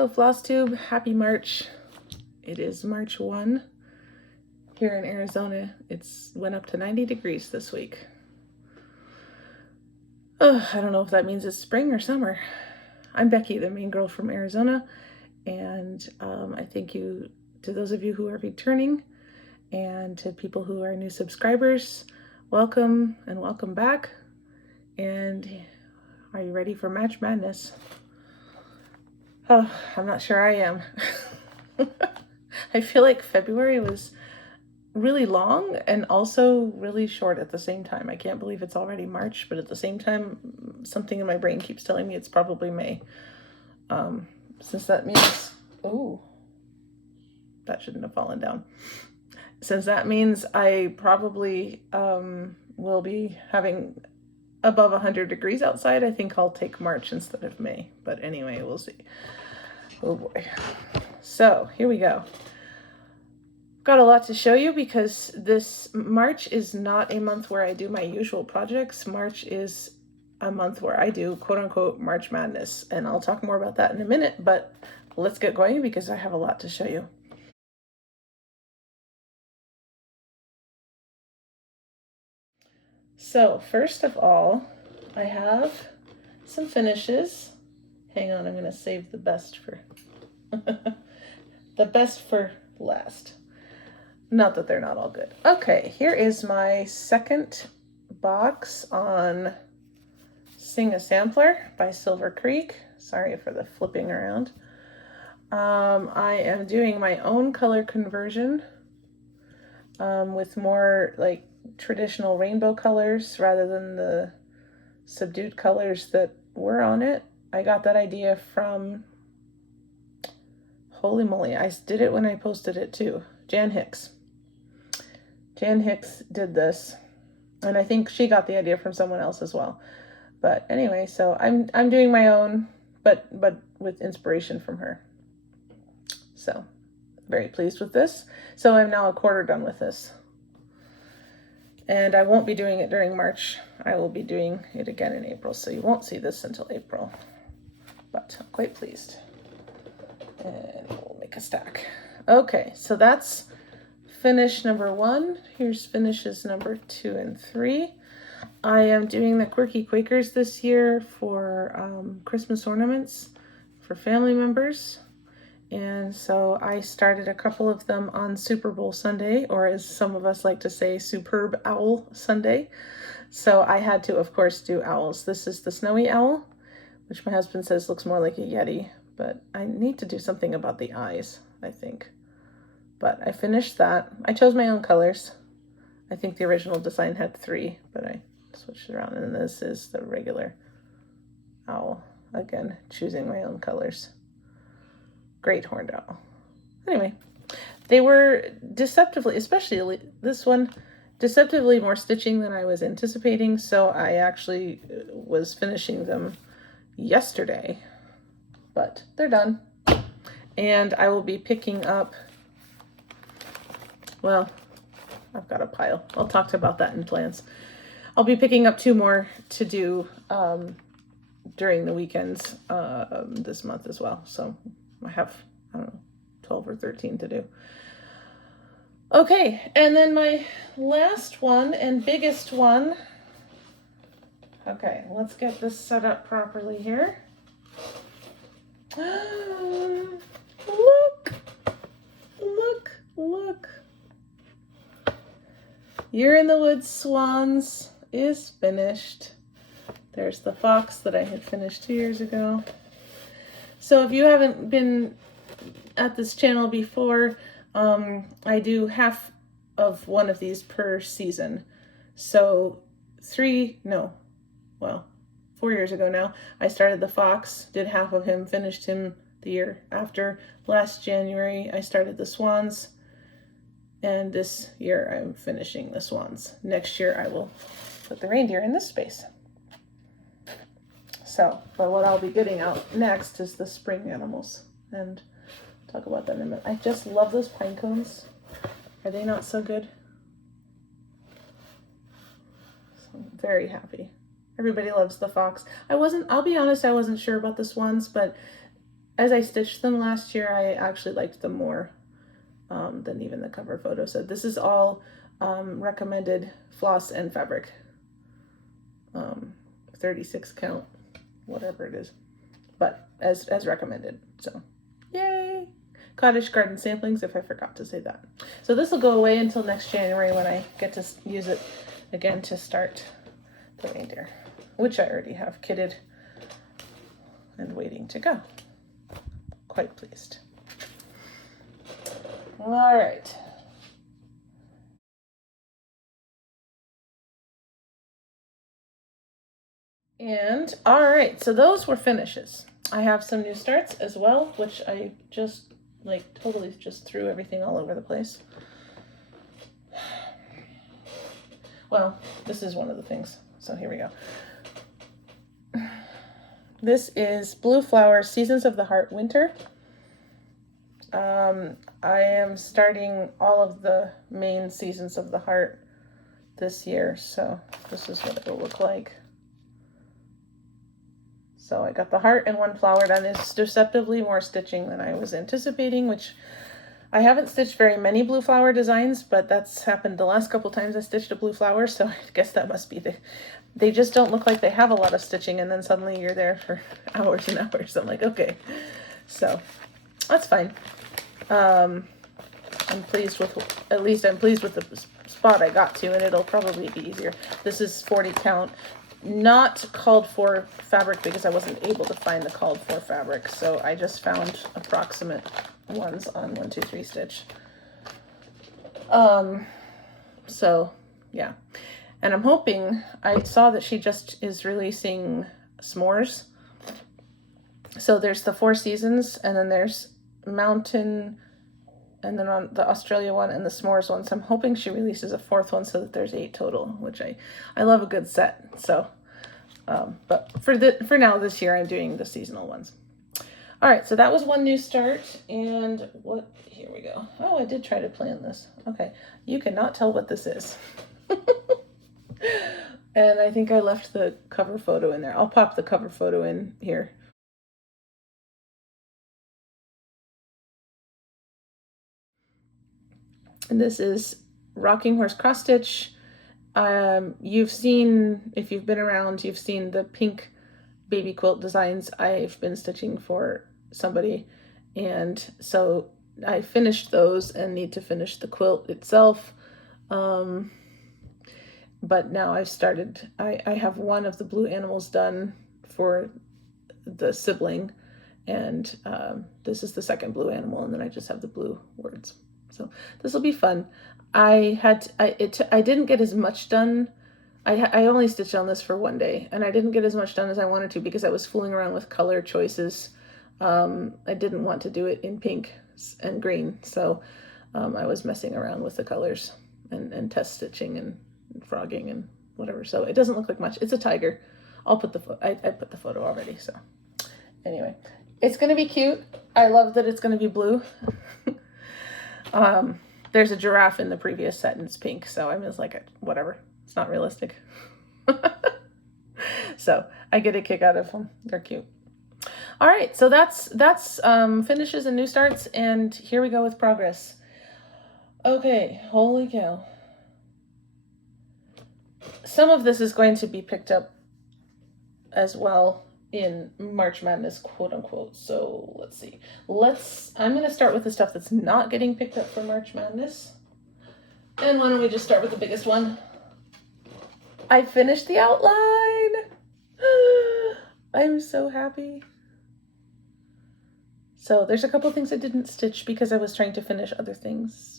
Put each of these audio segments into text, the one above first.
Hello Flosstube, happy March. It is March 1. Here in Arizona, it's went up to 90 degrees this week. Oh, I don't know if that means it's spring or summer. I'm Becky, the main girl from Arizona, and I thank you to those of you who are returning and to people who are new subscribers. Welcome and welcome back. And are you ready for March Madness? Oh, I'm not sure I am. I feel like February was really long and also really short at the same time. I can't believe it's already March, but at the same time, something in my brain keeps telling me it's probably May. Since that means, oh, that shouldn't have fallen down. Since that means I probably will be having above 100 degrees outside, I think I'll take March instead of May. But anyway, we'll see. Oh boy. So here we go. Got a lot to show you because this March is not a month where I do my usual projects. March is a month where I do quote unquote March Madness, and I'll talk more about that in a minute, but let's get going because I have a lot to show you. So first of all, I have some finishes. Hang on, I'm going to save the best for the best for last. Not that they're not all good. Okay, here is my second box on Sing a Sampler by Silver Creek. Sorry for the flipping around. I am doing my own color conversion with more like traditional rainbow colors rather than the subdued colors that were on it. I got that idea from, holy moly, I did it when I posted it too. Jan Hicks. Jan Hicks did this, and I think she got the idea from someone else as well. But anyway, so I'm doing my own, but with inspiration from her. So very pleased with this. So I'm now a quarter done with this. And I won't be doing it during March. I will be doing it again in April, so you won't see this until April. But I'm quite pleased. And we'll make a stack. Okay, so that's finish number 1. Here's finishes number 2 and 3. I am doing the Quirky Quakers this year for Christmas ornaments for family members. And so I started a couple of them on Super Bowl Sunday, or as some of us like to say, Superb Owl Sunday. So I had to, of course, do owls. This is the snowy owl, which my husband says looks more like a Yeti, but I need to do something about the eyes, I think. But I finished that. I chose my own colors. I think the original design had 3, but I switched it around, and this is the regular owl. Again, choosing my own colors. Great horned owl. Anyway, they were deceptively, especially this one, deceptively more stitching than I was anticipating, so I actually was finishing them yesterday, but they're done. And I will be picking up, well, I've got a pile. I'll talk about that in plans. I'll be picking up 2 more to do during the weekends this month as well. So I have, I don't know, 12 or 13 to do. Okay, and then my last one and biggest one. Okay, let's get this set up properly here. Look, look, look. Year in the Woods Swans is finished. There's the fox that I had finished 2 years ago. So if you haven't been at this channel before, I do half of one of these per season. So 4 years ago now, I started the fox, did half of him, finished him the year after. Last January, I started the swans. And this year I'm finishing the swans. Next year I will put the reindeer in this space. So, but what I'll be getting out next is the spring animals. And talk about that in a minute. I just love those pine cones. Are they not so good? So I'm very happy. Everybody loves the fox. I'll be honest, I wasn't sure about the swans, but as I stitched them last year, I actually liked them more than even the cover photo said. This is all recommended floss and fabric. 36 count, whatever it is, but as recommended. So yay! Cottage garden samplings, if I forgot to say that. So this will go away until next January when I get to use it again to start the reindeer, which I already have kitted and waiting to go. Quite pleased. All right. And all right, so those were finishes. I have some new starts as well, which I just like totally just threw everything all over the place. Well, this is one of the things. So here we go. This is Blue Flower Seasons of the Heart Winter. I am starting all of the main Seasons of the Heart this year, so this is what it'll look like. So I got the heart and one flower done. It's deceptively more stitching than I was anticipating, which I haven't stitched very many blue flower designs, but that's happened the last couple times I stitched a blue flower, so I guess that must be they just don't look like they have a lot of stitching, and then suddenly you're there for hours and hours. I'm like, okay, so that's fine. I'm pleased with, at least I'm pleased with the spot I got to, and it'll probably be easier. This is 40 count. Not called for fabric because I wasn't able to find the called for fabric, so I just found approximate ones on 1, 2, 3 stitch. So yeah, and I'm hoping, I saw that she just is releasing s'mores. So there's the 4 seasons, and then there's mountain, and then on the Australia one and the s'mores one. So I'm hoping she releases a 4th one so that there's 8 total, which I love a good set. So, but for now this year, I'm doing the seasonal ones. All right, so that was one new start. And here we go. Oh, I did try to plan this. Okay, you cannot tell what this is. And I think I left the cover photo in there. I'll pop the cover photo in here. And this is Rocking Horse Cross Stitch. You've seen, if you've been around, you've seen the pink baby quilt designs I've been stitching for somebody. And so I finished those and need to finish the quilt itself. But now I've started, I have one of the blue animals done for the sibling. And this is the second blue animal, and then I just have the blue words. So this will be fun. I didn't get as much done. I only stitched on this for one day, and I didn't get as much done as I wanted to because I was fooling around with color choices. I didn't want to do it in pink and green, so I was messing around with the colors and test stitching and frogging and whatever. So it doesn't look like much. It's a tiger. I'll put the I put the photo already. So anyway, it's gonna be cute. I love that it's gonna be blue. There's a giraffe in the previous set and it's pink, so I'm just like, whatever. It's not realistic. So I get a kick out of them. They're cute. All right, so that's finishes and new starts, and here we go with progress. Okay, holy cow. Some of this is going to be picked up as well in March Madness, quote unquote. So let's see. I'm going to start with the stuff that's not getting picked up for March Madness. And why don't we just start with the biggest one? I finished the outline. I'm so happy. So there's a couple things I didn't stitch because I was trying to finish other things.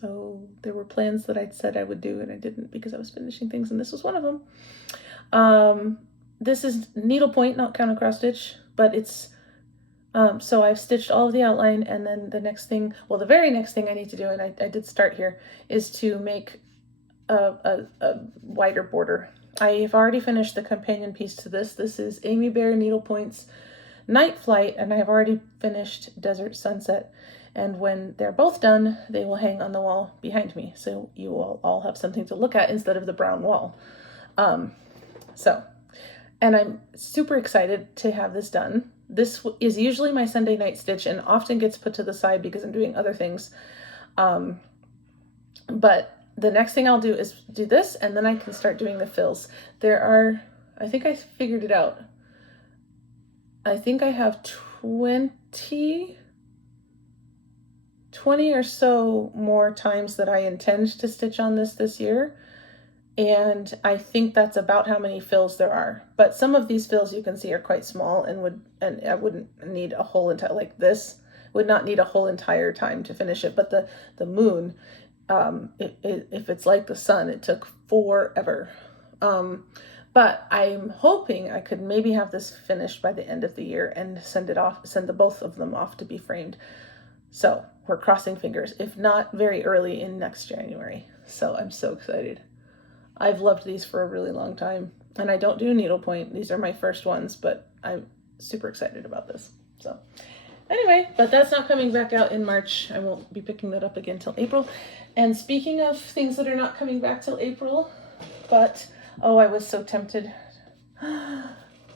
So there were plans that I'd said I would do and I didn't because I was finishing things, and this was one of them. This is needlepoint, not counter cross stitch, but it's, so I've stitched all of the outline, and then the next thing, well, the very next thing I need to do, and I did start here, is to make a wider border. I've already finished the companion piece to this. This is Amybear Needlepoint's Night Flight, and I have already finished Desert Sunset. And when they're both done, they will hang on the wall behind me. So you will all have something to look at instead of the brown wall. And I'm super excited to have this done. this is usually my Sunday night stitch and often gets put to the side because I'm doing other things. But the next thing I'll do is do this, and then I can start doing the fills. There are, I think I figured it out. I think I have 20 or so more times that I intend to stitch on this year. And I think that's about how many fills there are. But some of these fills you can see are quite small and I wouldn't need a whole entire, like this would not need a whole entire time to finish it. But the moon, if it's like the sun, it took forever. But I'm hoping I could maybe have this finished by the end of the year and send the both of them off to be framed. So we're crossing fingers, if not very early in next January. So I'm so excited. I've loved these for a really long time, and I don't do needlepoint. These are my first ones, but I'm super excited about this. So anyway, but that's not coming back out in March. I won't be picking that up again till April. And speaking of things that are not coming back till April, but, oh, I was so tempted.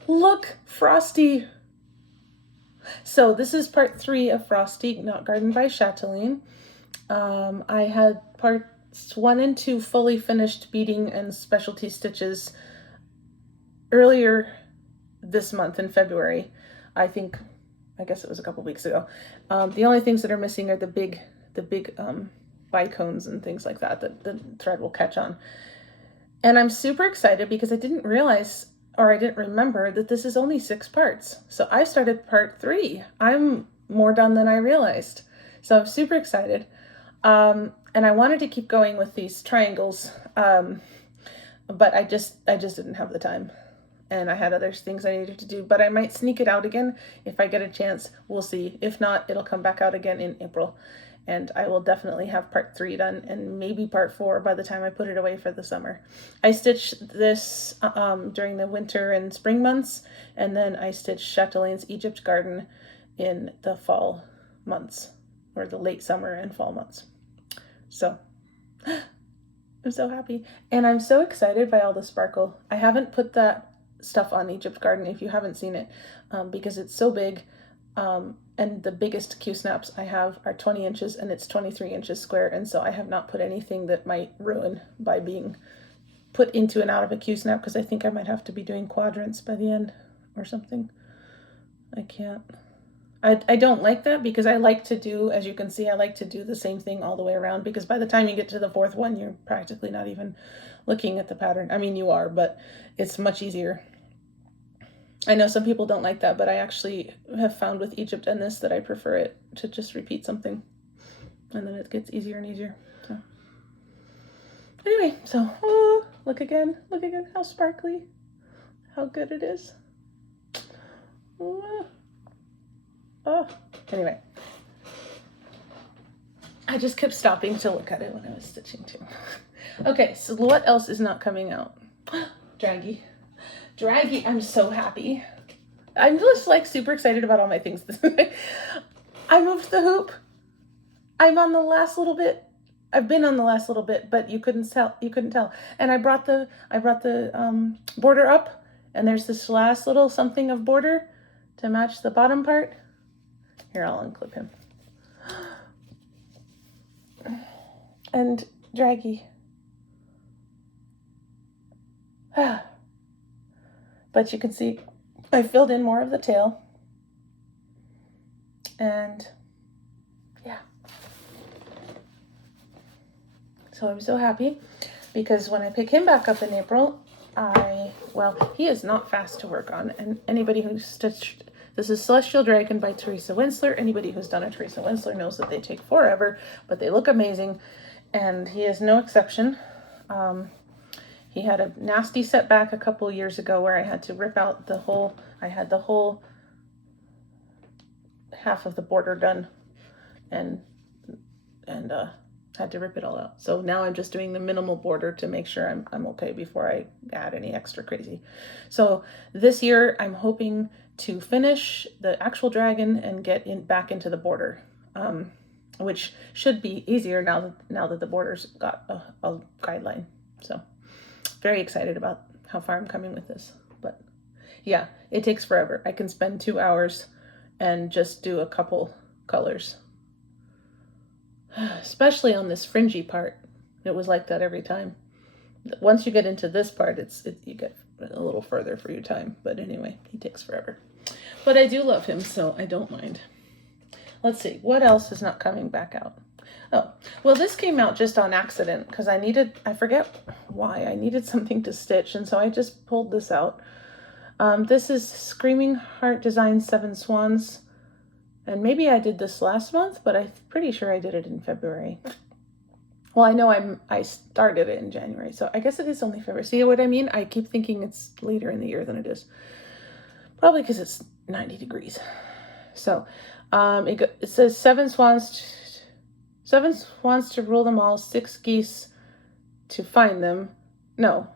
Look, Frosty. So this is part 3 of Frosty, Knotgarden by Chatelaine. I had parts 1 and 2 fully finished beading and specialty stitches earlier this month in February. I guess it was a couple weeks ago. The only things that are missing are the big bicones and things like that the thread will catch on. And I'm super excited because I didn't realize, or I didn't remember, that this is only 6 parts. So I started part 3. I'm more done than I realized. So I'm super excited. And I wanted to keep going with these triangles, but I just didn't have the time. And I had other things I needed to do, but I might sneak it out again if I get a chance. We'll see. If not, it'll come back out again in April. And I will definitely have part 3 done and maybe part 4 by the time I put it away for the summer. I stitched this during the winter and spring months, and then I stitched Chatelaine's Egypt Garden in the fall months, or the late summer and fall months. So I'm so happy. And I'm so excited by all the sparkle. I haven't put that stuff on Egypt Garden if you haven't seen it, because it's so big. And the biggest Q-snaps I have are 20 inches and it's 23 inches square. And so I have not put anything that might ruin by being put into and out of a Q-snap, because I think I might have to be doing quadrants by the end or something. I can't. I don't like that, because I like to do, as you can see, I like to do the same thing all the way around, because by the time you get to the 4th one, you're practically not even looking at the pattern. I mean, you are, but it's much easier. I know some people don't like that, but I actually have found with Egypt and this that I prefer it to just repeat something, and then it gets easier and easier. So anyway, so look again, how sparkly, how good it is. Anyway, I just kept stopping to look at it when I was stitching too. Okay, so what else is not coming out? Draggy, I'm so happy. I'm just like super excited about all my things. I moved the hoop. I'm on the last little bit. I've been on the last little bit, but you couldn't tell. And I brought the border up, and there's this last little something of border to match the bottom part. Here, I'll unclip him. And Draggy. But you can see I filled in more of the tail. And yeah. So I'm so happy, because when I pick him back up in April, he is not fast to work on. And anybody who's stitched, this is Celestial Dragon by Teresa Wentzler. Anybody who's done a Teresa Wentzler knows that they take forever, but they look amazing. And he is no exception. He had a nasty setback a couple years ago where I had to rip out the whole half of the border done, and had to rip it all out. So now I'm just doing the minimal border to make sure I'm okay before I add any extra crazy. So this year I'm hoping to finish the actual dragon and get back into the border, which should be easier now that the border's got a guideline. So very excited about how far I'm coming with this. But yeah, it takes forever. I can spend 2 hours and just do a couple colors. Especially on this fringy part. It was like that every time. Once you get into this part, you get a little further for your time. But anyway, he takes forever. But I do love him, so I don't mind. Let's see, what else is not coming back out? Oh, well, this came out just on accident because I forget why, I needed something to stitch, and so I just pulled this out. This is Screaming Heart Design 7 Swans, and maybe I did this last month, but I'm pretty sure I did it in February. Well, I know I started it in January, so I guess it is only February. See what I mean? I keep thinking it's later in the year than it is. Probably because it's 90 degrees. So, it says 7 swans to rule them all, 6 geese to find them. No.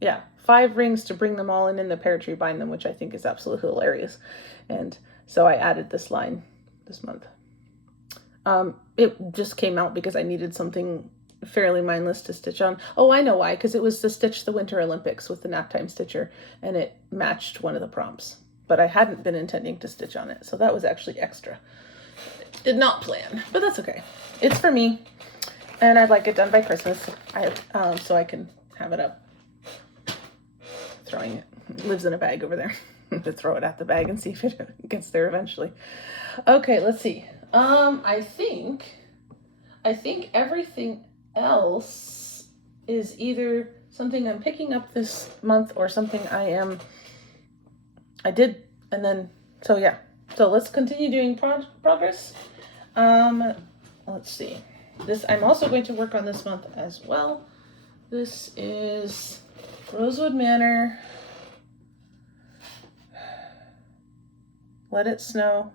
Yeah, 5 rings to bring them all, and in the pear tree bind them, which I think is absolutely hilarious. And so I added this line this month. It just came out because I needed something fairly mindless to stitch on. Oh, I know why, because it was to stitch the Winter Olympics with the Naptime Stitcher, and it matched one of the prompts. But I hadn't been intending to stitch on it, so that was actually extra. Did not plan, but that's okay. It's for me, and I'd like it done by Christmas. So I can have it up. Throwing it lives in a bag over there. To throw it at the bag and see if it gets there eventually. Okay, let's see. I think everything else is either something I'm picking up this month or something I did, and then, so yeah. So let's continue doing progress. Let's see. This, I'm also going to work on this month as well. This is Rosewood Manor. Let It Snow.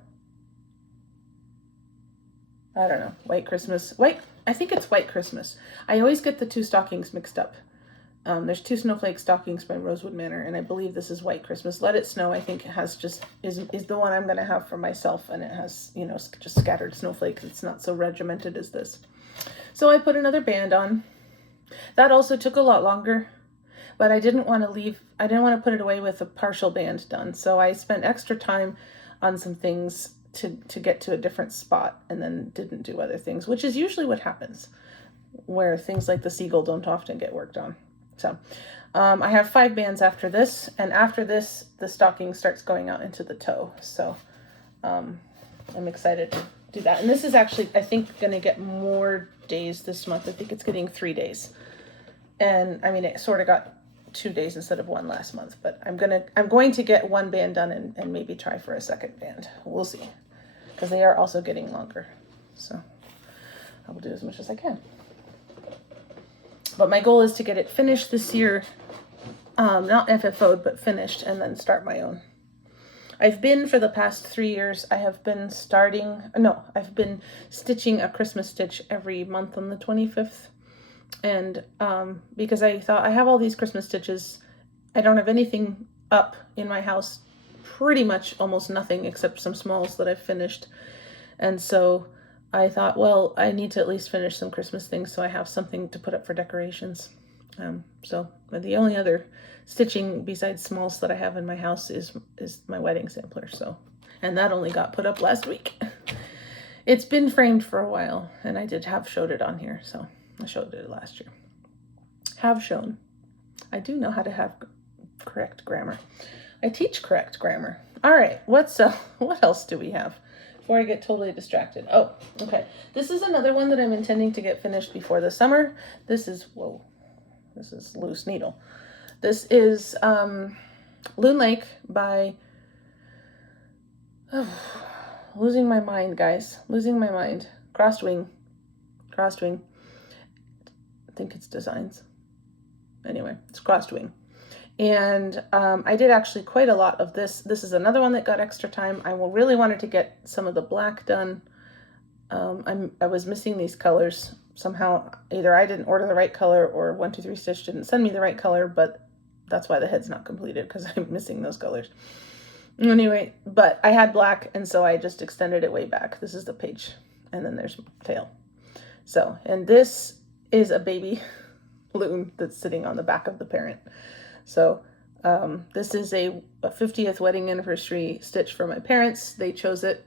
I don't know. White Christmas. I think it's White Christmas. I always get the 2 stockings mixed up. There's 2 snowflake stockings by Rosewood Manor, and I believe this is White Christmas. Let It Snow, I think, is the one I'm going to have for myself, and it has, just scattered snowflakes. It's not so regimented as this. So I put another band on. That also took a lot longer, but I didn't want to put it away with a partial band done. So I spent extra time on some things to get to a different spot, and then didn't do other things, which is usually what happens, where things like the seagull don't often get worked on. So I have 5 bands after this, and after this, the stocking starts going out into the toe. So I'm excited to do that. And this is actually, I think, going to get more days this month. I think it's getting 3 days. And I mean, it sort of got 2 days instead of 1 last month, but I'm going to get 1 band done and maybe try for a second band. We'll see, because they are also getting longer. So I will do as much as I can. But my goal is to get it finished this year, not FFO'd, but finished, and then start my own. For the past 3 years, I've been stitching a Christmas stitch every month on the 25th. And because I thought, I have all these Christmas stitches, I don't have anything up in my house, pretty much almost nothing except some smalls that I've finished. And so I thought, well, I need to at least finish some Christmas things so I have something to put up for decorations. So the only other stitching besides smalls that I have in my house is my wedding sampler. So, and that only got put up last week. It's been framed for a while, and I showed it on here, so I showed it last year. Have shown. I do know how to have correct grammar. I teach correct grammar. All right, what else do we have before I get totally distracted? Oh, okay. This is another one that I'm intending to get finished before the summer. This is Loose Needle. This is Loon Lake by, losing my mind, guys. Losing my mind. Crosswing. I think it's Designs. Anyway, it's Crosswing. And I did actually quite a lot of this. This is another one that got extra time. I really wanted to get some of the black done. I was missing these colors. Somehow, either I didn't order the right color or 123 Stitch didn't send me the right color, but that's why the head's not completed, because I'm missing those colors. Anyway, but I had black, and so I just extended it way back. This is the page, and then there's tail. So, and this is a baby loon that's sitting on the back of the parent. So This is a 50th wedding anniversary stitch for my parents. They chose it.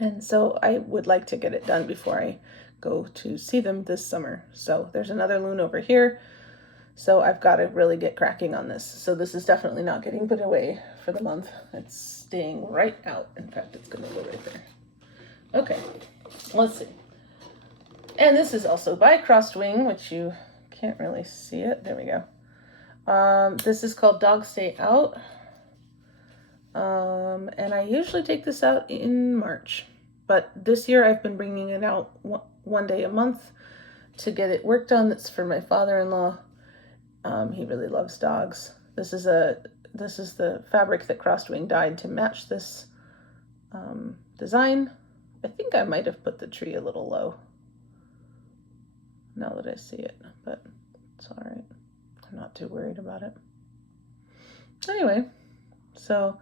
And so I would like to get it done before I go to see them this summer. So there's another loon over here. So I've got to really get cracking on this. So this is definitely not getting put away for the month. It's staying right out. In fact, it's going to go right there. Okay, let's see. And this is also by Crossed Wing, which you can't really see it. There we go. This is called Dog Stay Out. And I usually take this out in March. But this year I've been bringing it out one day a month to get it worked on. That's for my father-in-law. He really loves dogs. This is the fabric that Crossed Wing dyed to match this design. I think I might have put the tree a little low now that I see it, but it's all right. I'm not too worried about it. Anyway, so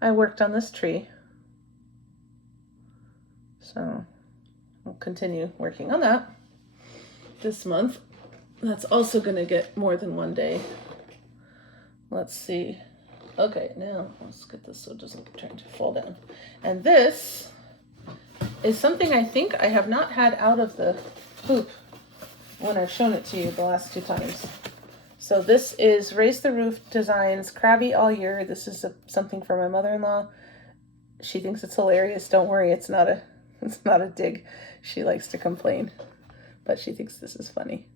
I worked on this tree. So I'll continue working on that this month. That's also going to get more than one day. Let's see. Okay, now let's get this so it doesn't try to fall down. And this is something I think I have not had out of the hoop when I've shown it to you the last 2 times. So this is Raise the Roof Designs Crabby All Year. This is something for my mother-in-law. She thinks it's hilarious. Don't worry, it's not a dig. She likes to complain, but she thinks this is funny.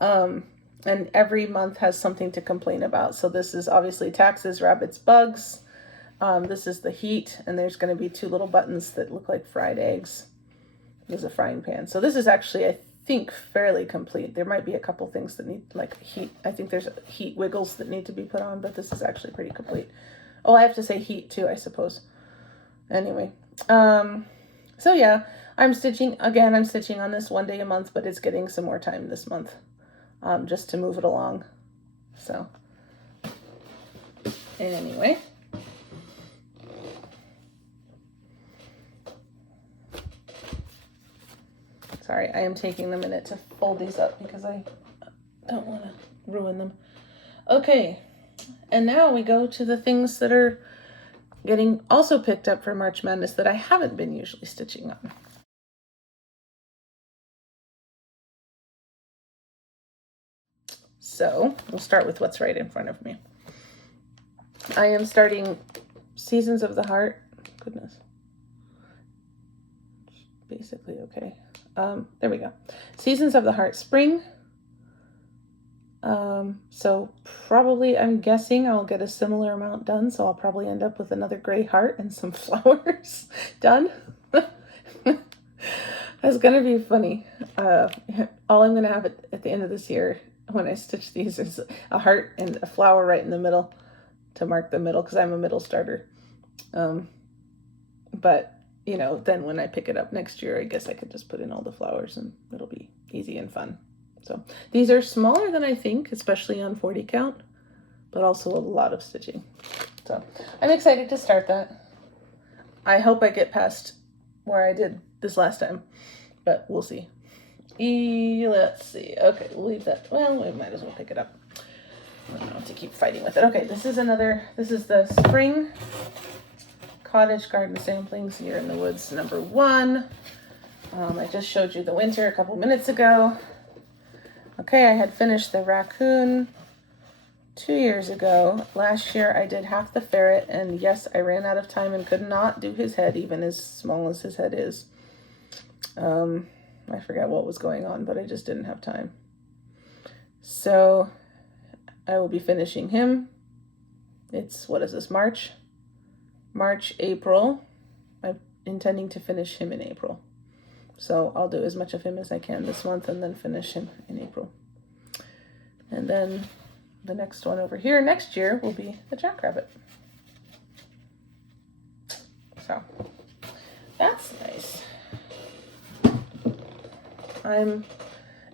And every month has something to complain about. So this is obviously taxes, rabbits, bugs. This is the heat, and there's going to be 2 little buttons that look like fried eggs. There's a frying pan. So this is actually, I think, fairly complete. There might be a couple things that need, like heat. I think there's heat wiggles that need to be put on, but this is actually pretty complete. Oh, I have to say heat too, I suppose. Anyway, so yeah, I'm stitching on this one day a month, but it's getting some more time this month, just to move it along. So anyway. Sorry, I am taking a minute to fold these up because I don't want to ruin them. Okay, and now we go to the things that are getting also picked up for March Madness that I haven't been usually stitching on. So we'll start with what's right in front of me. I am starting Seasons of the Heart. Goodness. Basically okay. There we go. Seasons of the Heart Spring. So probably, I'm guessing I'll get a similar amount done. So I'll probably end up with another gray heart and some flowers done. That's going to be funny. All I'm going to have at the end of this year when I stitch these is a heart and a flower right in the middle to mark the middle, because I'm a middle starter. But you know, then when I pick it up next year, I guess I could just put in all the flowers and it'll be easy and fun. So these are smaller than I think, especially on 40 count, but also a lot of stitching. So I'm excited to start that. I hope I get past where I did this last time, but we'll see. Let's see. Okay, we'll leave that. Well, we might as well pick it up. I don't have to keep fighting with it. Okay, this is the spring Cottage Garden Samplings Year in the Woods #1. I just showed you the winter a couple minutes ago. Okay, I had finished the raccoon 2 years ago. Last year I did half the ferret, and yes, I ran out of time and could not do his head, even as small as his head is. I forget what was going on, but I just didn't have time. So I will be finishing him. It's, what is this, March, April. I'm intending to finish him in April. So I'll do as much of him as I can this month and then finish him in April. And then the next one over here next year will be the jackrabbit. So that's nice. I'm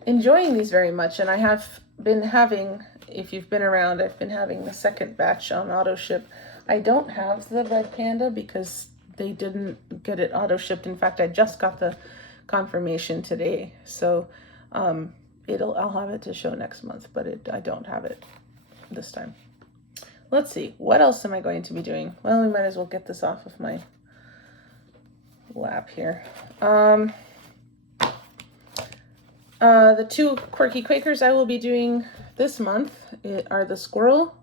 enjoying these very much, and I have been having, if you've been around, I've been having the second batch on auto ship. I don't have the red panda because they didn't get it auto shipped. In fact, I just got the confirmation today, so I'll have it to show next month, but I don't have it this time. Let's see, what else am I going to be doing? Well, we might as well get this off of my lap here. The two Quirky Quakers I will be doing this month are the squirrel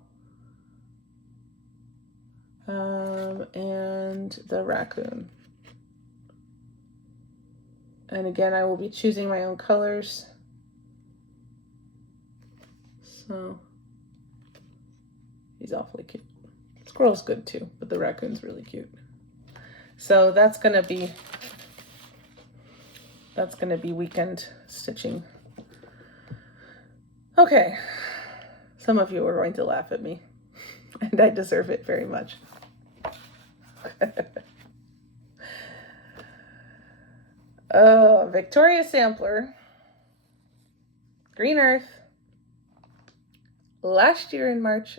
and the raccoon. And again, I will be choosing my own colors. So he's awfully cute. Squirrel's good too, but the raccoon's really cute. So that's gonna be weekend stitching. Okay, some of you are going to laugh at me, and I deserve it very much. Oh, Victoria Sampler, Green Earth. Last year in March,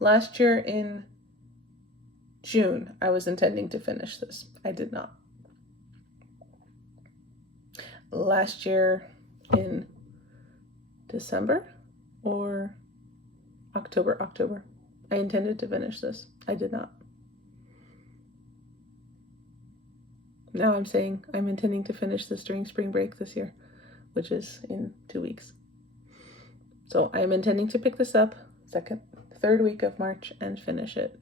last year in June, I was intending to finish this. I did not. Last year in December or October, I intended to finish this. I did not. Now I'm saying I'm intending to finish this during spring break this year, which is in 2 weeks. So I am intending to pick this up third week of March and finish it.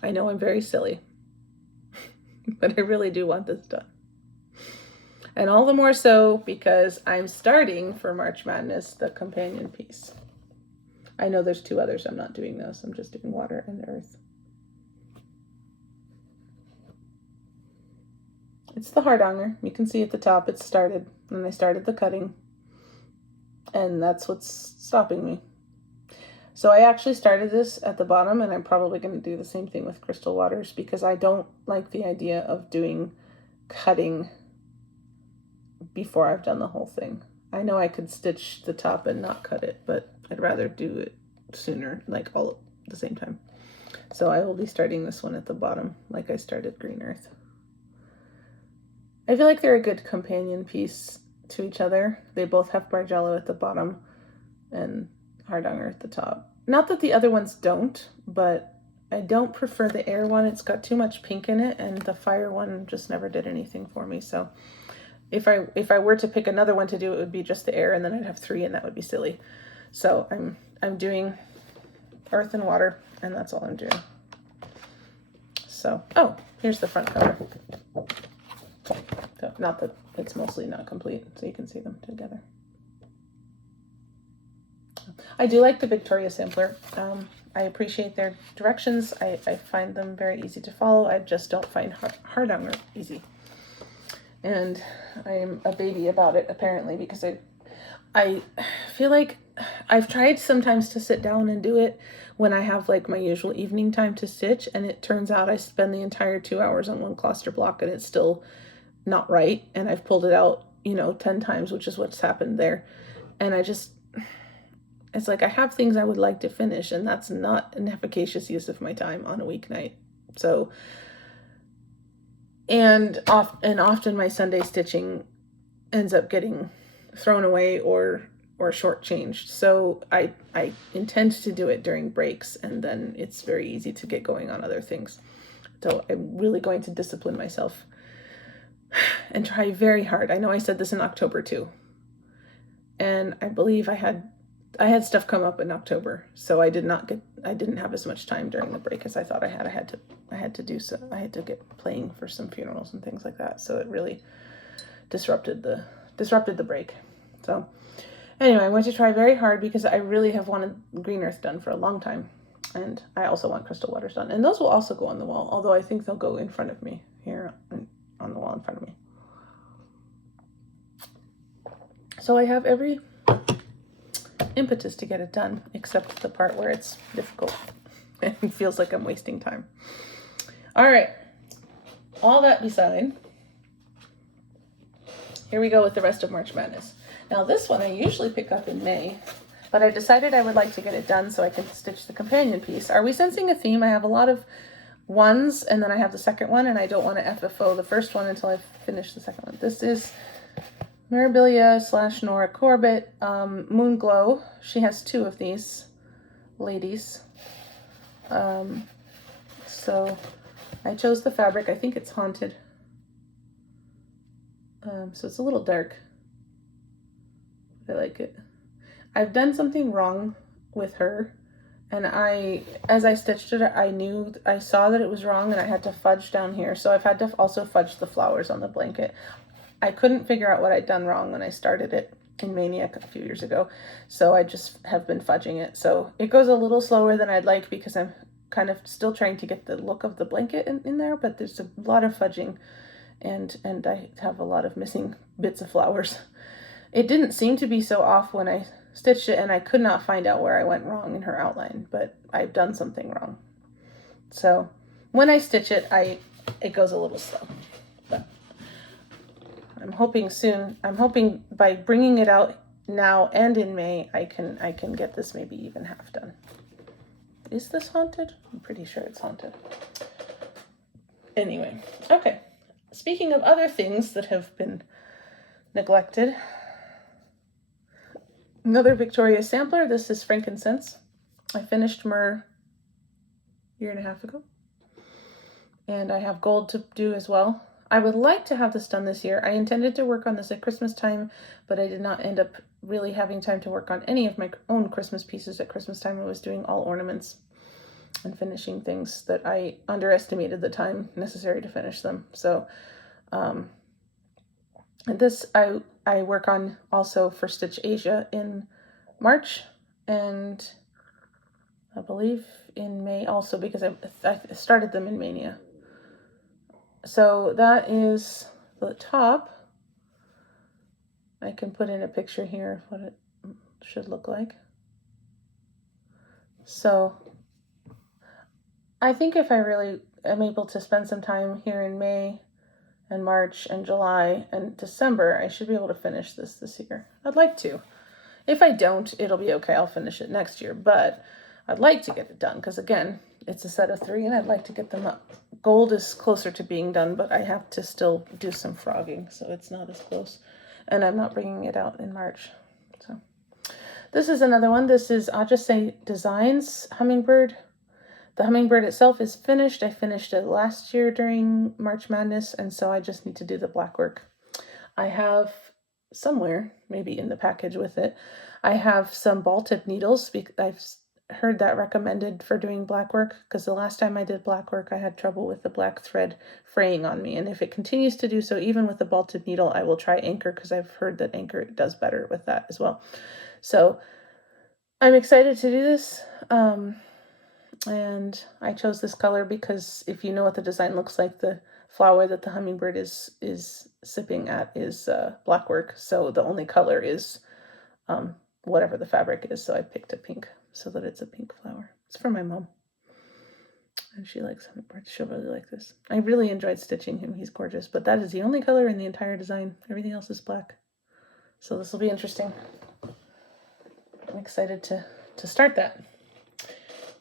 I know I'm very silly, but I really do want this done. And all the more so because I'm starting for March Madness, the companion piece. I know there's 2 others. I'm not doing those. I'm just doing water and earth. It's the hardanger. You can see at the top it's started, and I started the cutting, and that's what's stopping me. So I actually started this at the bottom, and I'm probably going to do the same thing with Crystal Waters because I don't like the idea of doing cutting before I've done the whole thing. I know I could stitch the top and not cut it, but I'd rather do it sooner, like all at the same time. So I will be starting this one at the bottom, like I started Green Earth. I feel like they're a good companion piece to each other. They both have Bargello at the bottom and Hardanger at the top. Not that the other ones don't, but I don't prefer the air one. It's got too much pink in it, and the fire one just never did anything for me. So if I were to pick another one to do, it would be just the air, and then I'd have 3, and that would be silly. So I'm doing earth and water, and that's all I'm doing. So, oh, here's the front cover. So, not that it's mostly not complete, so you can see them together. I do like the Victoria Sampler. I appreciate their directions. I find them very easy to follow. I just don't find Hardanger easy. And I am a baby about it, apparently, because I feel like I've tried sometimes to sit down and do it when I have like my usual evening time to stitch, and it turns out I spend the entire 2 hours on one cluster block and it's still not right, and I've pulled it out 10 times, which is what's happened there. And it's like I have things I would like to finish, and that's not an efficacious use of my time on a weeknight. So and often my Sunday stitching ends up getting thrown away or shortchanged. So I intend to do it during breaks, and then it's very easy to get going on other things. So I'm really going to discipline myself and try very hard. I know I said this in October too, and I believe I had stuff come up in October, so I didn't have as much time during the break as I thought I had. I had to get playing for some funerals and things like that, so it really disrupted the break. So anyway, I'm going to try very hard because I really have wanted Green Earth done for a long time, and I also want Crystal Waters done, and those will also go on the wall, although I think they'll go in front of me here on the wall in front of me. So I have every impetus to get it done, except the part where it's difficult and feels like I'm wasting time. All right, all that beside, here we go with the rest of March Madness. Now this one I usually pick up in May, but I decided I would like to get it done so I can stitch the companion piece. Are we sensing a theme? I have a lot of ones, and then I have the second one, and I don't want to FFO the first one until I finish the second one. This is Mirabilia / Nora Corbett Moon Glow. She has 2 of these ladies. So I chose the fabric. I think it's Haunted. So it's a little dark. I like it. I've done something wrong with her, and as I stitched it, I saw that it was wrong, and I had to fudge down here. So I've had to also fudge the flowers on the blanket. I couldn't figure out what I'd done wrong when I started it in MIYA a few years ago, so I just have been fudging it. So it goes a little slower than I'd like because I'm kind of still trying to get the look of the blanket in there, but there's a lot of fudging, and I have a lot of missing bits of flowers. It didn't seem to be so off when I stitched it, and I could not find out where I went wrong in her outline, but I've done something wrong. So when I stitch it, it goes a little slow. But I'm hoping by bringing it out now and in May, I can get this maybe even half done. Is this Haunted? I'm pretty sure it's Haunted. Anyway, okay. Speaking of other things that have been neglected, another Victoria sampler. This is Frankincense. I finished Myrrh a year and a half ago. And I have gold to do as well. I would like to have this done this year. I intended to work on this at Christmas time, but I did not end up really having time to work on any of my own Christmas pieces at Christmas time. I was doing all ornaments and finishing things that I underestimated the time necessary to finish them. So this I work on also for Stitch Asia in March, and I believe in May also, because I started them in Mania. So that is the top. I can put in a picture here of what it should look like. So I think if I really am able to spend some time here in May and March and July and December, I should be able to finish this year. I'd like to. If I don't, it'll be okay. I'll finish it next year, but I'd like to get it done because, again, it's a set of 3 and I'd like to get them up. Gold is closer to being done, but I have to still do some frogging, so it's not as close. And I'm not bringing it out in March. So this is another one. This is Ajisai Designs Hummingbird. The Hummingbird itself is finished. I finished it last year during March Madness, and so I just need to do the black work. I have somewhere, maybe in the package with it, I have some ball tip needles. I've heard that recommended for doing black work, because the last time I did black work, I had trouble with the black thread fraying on me. And if it continues to do so, even with the ball tip needle, I will try Anchor, because I've heard that Anchor does better with that as well. So I'm excited to do this. And I chose this color because if you know what the design looks like, the flower that the hummingbird is sipping at is black work. So the only color is whatever the fabric is. So I picked a pink so that it's a pink flower. It's for my mom. And she likes hummingbirds. She'll really like this. I really enjoyed stitching him. He's gorgeous. But that is the only color in the entire design. Everything else is black. So this will be interesting. I'm excited to start that.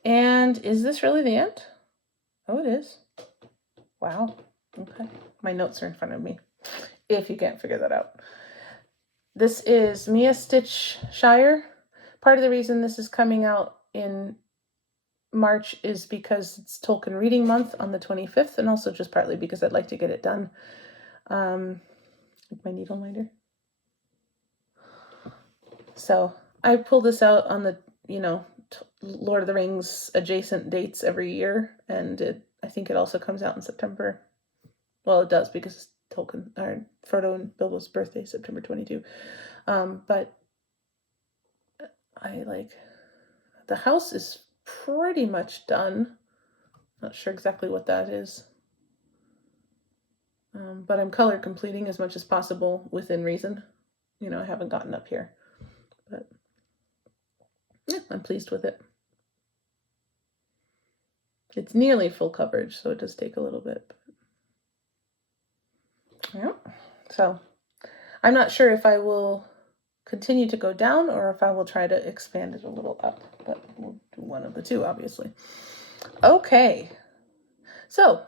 And is this really the end? Oh, it is. Wow. Okay. My notes are in front of me, if you can't figure that out. This is MIYA Stitch Shire. Part of the reason this is coming out in March is because it's Tolkien Reading Month on the 25th, and also just partly because I'd like to get it done. With my needle minder. So I pull this out on the, Lord of the Rings adjacent dates every year, and I think it also comes out in September. Well, it does, because it's Frodo and Bilbo's birthday, September 22. But the house is pretty much done. Not sure exactly what that is. But I'm color completing as much as possible within reason. I haven't gotten up here, but yeah, I'm pleased with it. It's nearly full coverage, so it does take a little bit. Yeah. So I'm not sure if I will continue to go down or if I will try to expand it a little up, but we'll do one of the two, obviously. Okay. So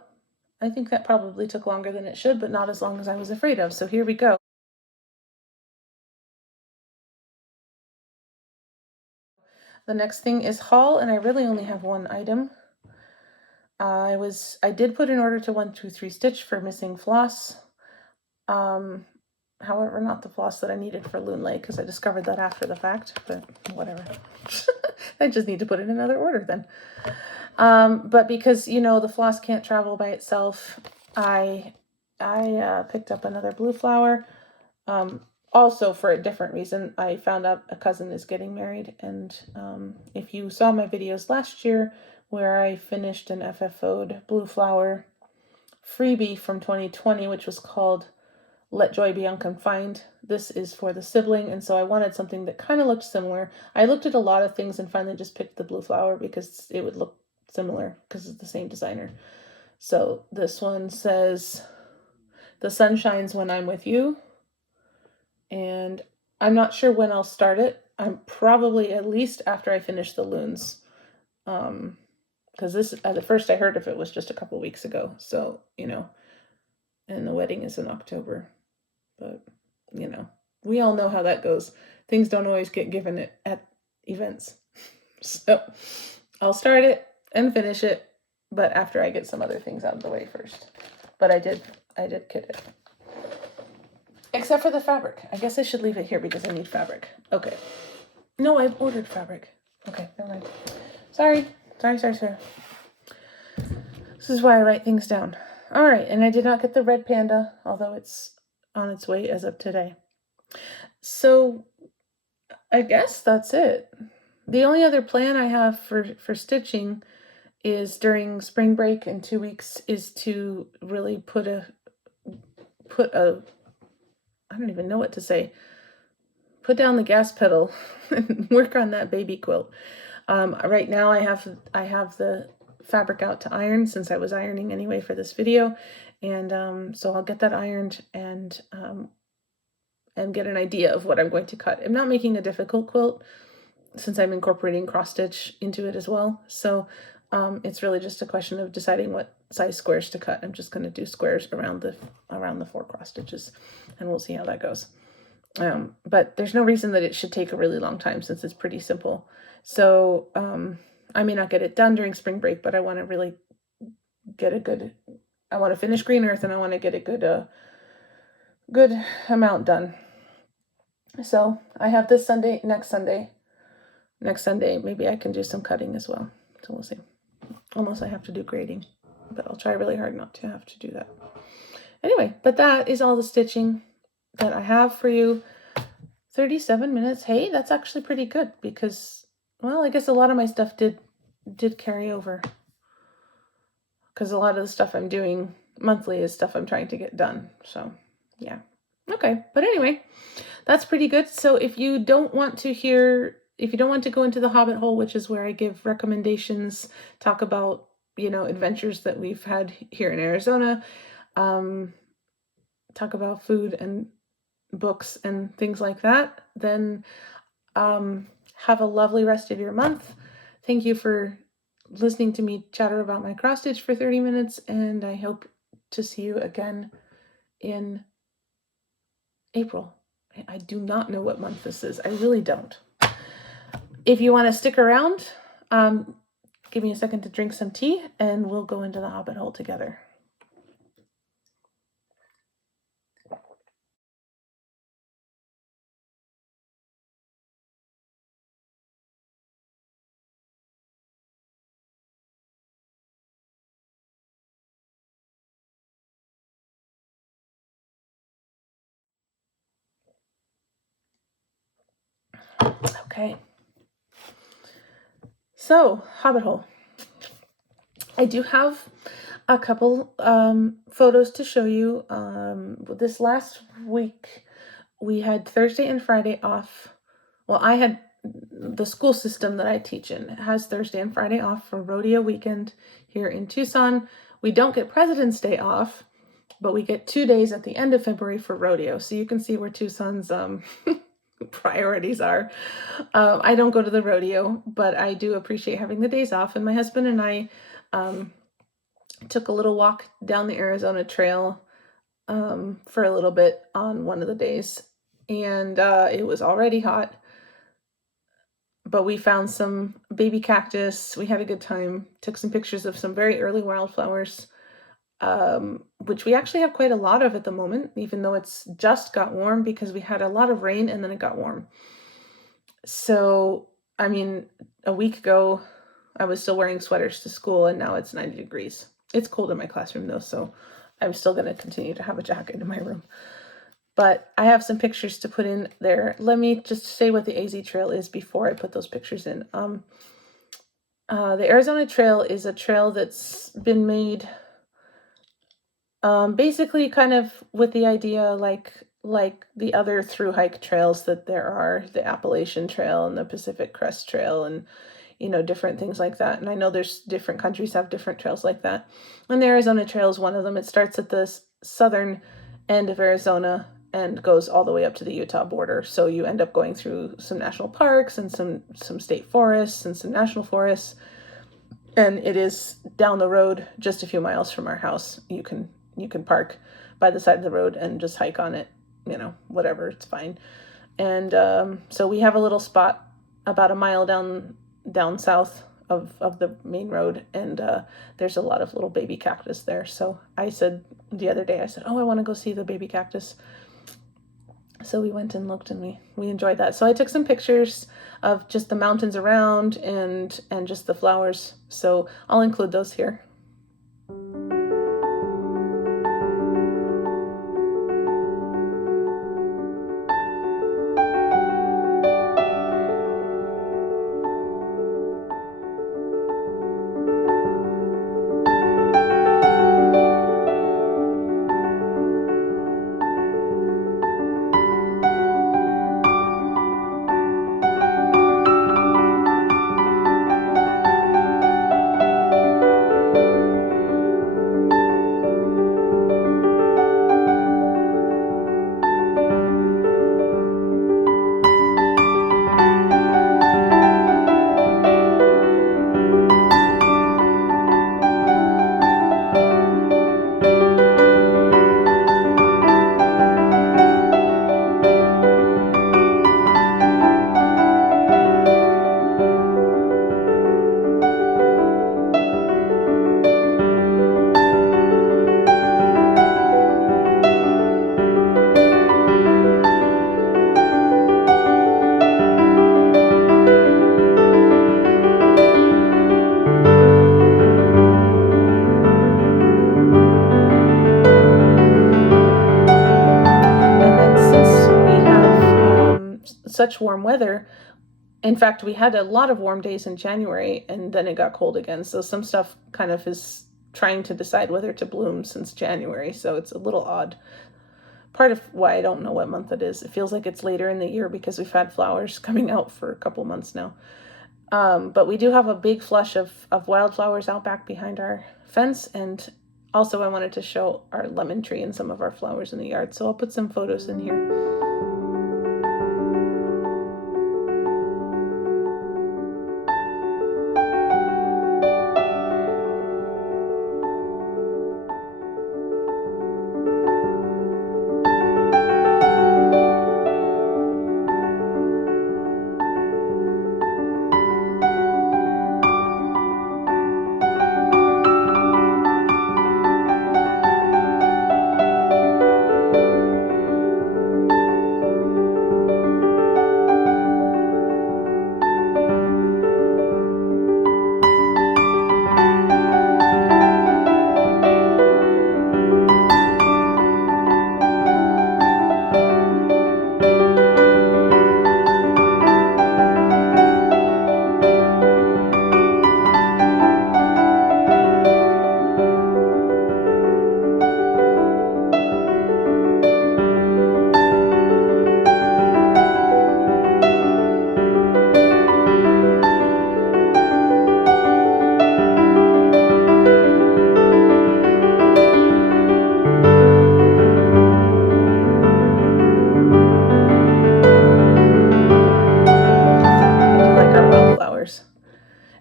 I think that probably took longer than it should, but not as long as I was afraid of. So here we go. The next thing is haul, and I really only have one item. I did put an order to 123 Stitch for missing floss. However, not the floss that I needed for Loon Lake, because I discovered that after the fact, but whatever. I just need to put in another order then. But because, you know, the floss can't travel by itself, I picked up another blue flower. Also for a different reason. I found out a cousin is getting married, and if you saw my videos last year where I finished an FFO'd blue flower freebie from 2020, which was called Let Joy Be Unconfined. This is for the sibling, and so I wanted something that kind of looked similar. I looked at a lot of things and finally just picked the blue flower because it would look similar because it's the same designer. So this one says, "The sun shines when I'm with you." And I'm not sure when I'll start it. I'm probably at least after I finish the Loons. Because this, at first I heard of it was just a couple weeks ago. So, you know, and the wedding is in October. But, you know, we all know how that goes. Things don't always get given it at events. So I'll start it and finish it, but after I get some other things out of the way first. But I did kit it. Except for the fabric. I guess I should leave it here because I need fabric. Okay. No, I've ordered fabric. Okay, never mind. Sorry. This is why I write things down. All right, and I did not get the red panda, although it's on its way as of today. So I guess that's it. The only other plan I have for stitching is during spring break in 2 weeks is to really put a I don't even know what to say. Put down the gas pedal and work on that baby quilt. Right now I have the fabric out to iron since I was ironing anyway for this video. And so I'll get that ironed and get an idea of what I'm going to cut. I'm not making a difficult quilt since I'm incorporating cross stitch into it as well. So it's really just a question of deciding what size squares to cut. I'm just going to do squares around the 4 cross stitches, and we'll see how that goes. But there's no reason that it should take a really long time since it's pretty simple. So I may not get it done during spring break, but I want to really get I want to finish Green Earth, and I want to get a good amount done. So I have this Sunday, next Sunday, maybe I can do some cutting as well. So we'll see. Unless I have to do grading, but I'll try really hard not to have to do that. Anyway, but that is all the stitching that I have for you. 37 minutes. Hey, that's actually pretty good because, well, I guess a lot of my stuff did carry over. Because a lot of the stuff I'm doing monthly is stuff I'm trying to get done. So, yeah. Okay, but anyway, that's pretty good. So if you don't want to go into the Hobbit hole, which is where I give recommendations, talk about, you know, adventures that we've had here in Arizona, talk about food and books and things like that, then have a lovely rest of your month. Thank you for listening to me chatter about my cross stitch for 30 minutes, and I hope to see you again in April. I do not know what month this is. I really don't. If you want to stick around, give me a second to drink some tea, and we'll go into the Hobbit hole together. Okay. So, Hobbit hole. I do have a couple photos to show you. This last week, we had Thursday and Friday off. Well, I had the school system that I teach in has Thursday and Friday off for rodeo weekend here in Tucson. We don't get President's Day off, but we get 2 days at the end of February for rodeo. So you can see where Tucson's priorities are. I don't go to the rodeo, but I do appreciate having the days off. And my husband and I took a little walk down the Arizona Trail for a little bit on one of the days. And it was already hot. but we found some baby cactus. We had a good time. Took some pictures of some very early wildflowers, which we actually have quite a lot of at the moment, even though it's just got warm because we had a lot of rain and then it got warm. So, I mean, a week ago, I was still wearing sweaters to school and now it's 90 degrees. It's cold in my classroom though, so I'm still going to continue to have a jacket in my room. But I have some pictures to put in there. Let me just say what the AZ Trail is before I put those pictures in. The Arizona Trail is a trail that's been made basically kind of with the idea like the other through hike trails that there are, the Appalachian Trail and the Pacific Crest Trail and, you know, different things like that. And I know there's different countries have different trails like that. And the Arizona Trail is one of them. It starts at the southern end of Arizona and goes all the way up to the Utah border. So you end up going through some national parks and some state forests and some national forests. And it is down the road, just a few miles from our house. You can park by the side of the road and just hike on it, you know, whatever, it's fine. And so we have a little spot about a mile down south of the main road, and there's a lot of little baby cactus there. So I said the other day, oh, I want to go see the baby cactus. So we went and looked, and we enjoyed that. So I took some pictures of just the mountains around and just the flowers. So I'll include those here. Such warm weather. In fact, we had a lot of warm days in January and then it got cold again. So some stuff kind of is trying to decide whether to bloom since January. So it's a little odd. Part of why I don't know what month it is. It feels like it's later in the year because we've had flowers coming out for a couple months now. But we do have a big flush of wildflowers out back behind our fence. And also I wanted to show our lemon tree and some of our flowers in the yard. So I'll put some photos in here.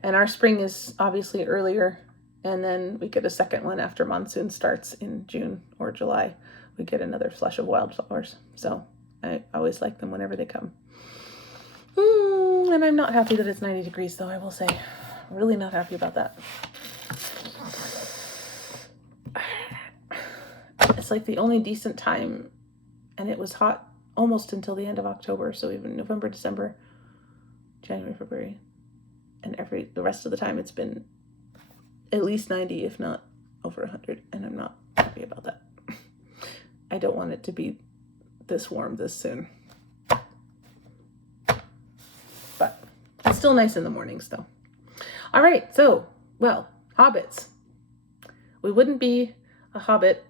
And our spring is obviously earlier, and then we get a second one after monsoon starts in June or July. We get another flush of wildflowers. So I always like them whenever they come. And I'm not happy that it's 90 degrees, though, I will say. Really not happy about that. It's like the only decent time, and it was hot almost until the end of October, so even November, December, January, February, and the rest of the time it's been at least 90, if not over 100, and I'm not happy about that. I don't want it to be this warm this soon. But it's still nice in the mornings, though. All right, so, well, hobbits. We wouldn't be a hobbit